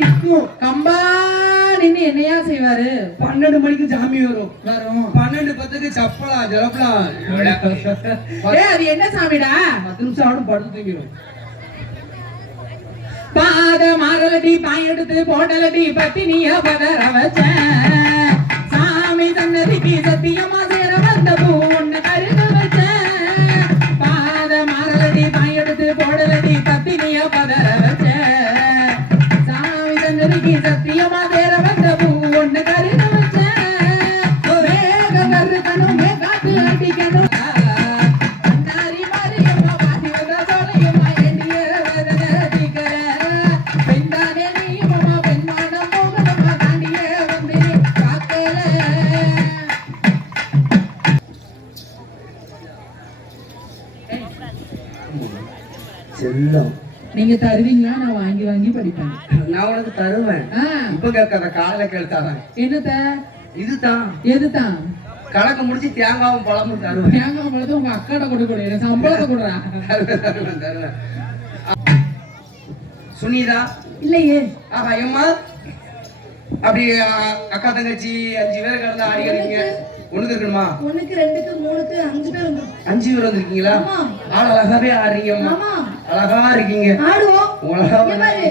நிக்கும். கம்பா நின்னு என்னையா செய்வாரு? 12 மணிக்கு சாமி வரும். 12:10க்கு சப்பலா ஜலப்பலா. அது என்ன சாமிடா? 10 நிமிஷம் ஆடும் படுத்து தூங்கிடும். பாத மாரலடி பாயெடுத்து போடலடி பத்தினிய பதற வச்ச சாமி தன்னதிக்கு சத்தியமா சேர வந்த பூ ஒண்ணு கருத வச்ச பாத மாரலடி பாயெடுத்து போடலடி பத்தினிய பதற வச்ச சாமி தன்னதிக்கு சத்தியமா சேர வந்த பூ ஒண்ணு கருத வச்ச வேக கருக்கணும் காத்து அடிக்கணும் செல்லம் நீங்க தருவீங்களா? நான் வாங்கி வாங்கி படிப்பேன். நான் உனக்கு தருவேன். இப்ப கேட்காத காலையில கேட்டாதான். என்னத்த? இதுதான். எதுதான்? கணக்கு முடிச்சு தேங்காவும் பழமும் தருவேன். தேங்காய் பழத்தை உங்க அக்காட கொடுக்கணும், சம்பளத்தை கொடுறேன். சுனிதா இல்லையே. ஆஹா எம்மா அப்படி அக்கா தங்கச்சி 5 பேர் கடந்து ஆடி இருக்கீங்க. ஒண்ணுக்கு இருக்கணுமா? 1க்கு 2க்கு 3க்கு 5 பேர் வந்து 5 பேர் வந்திருக்கீங்களா? ஆள் அழகாவே ஆடுறீங்கம்மா. அழகா இருக்கீங்க. ஆடுவோம். அழகா பாரு.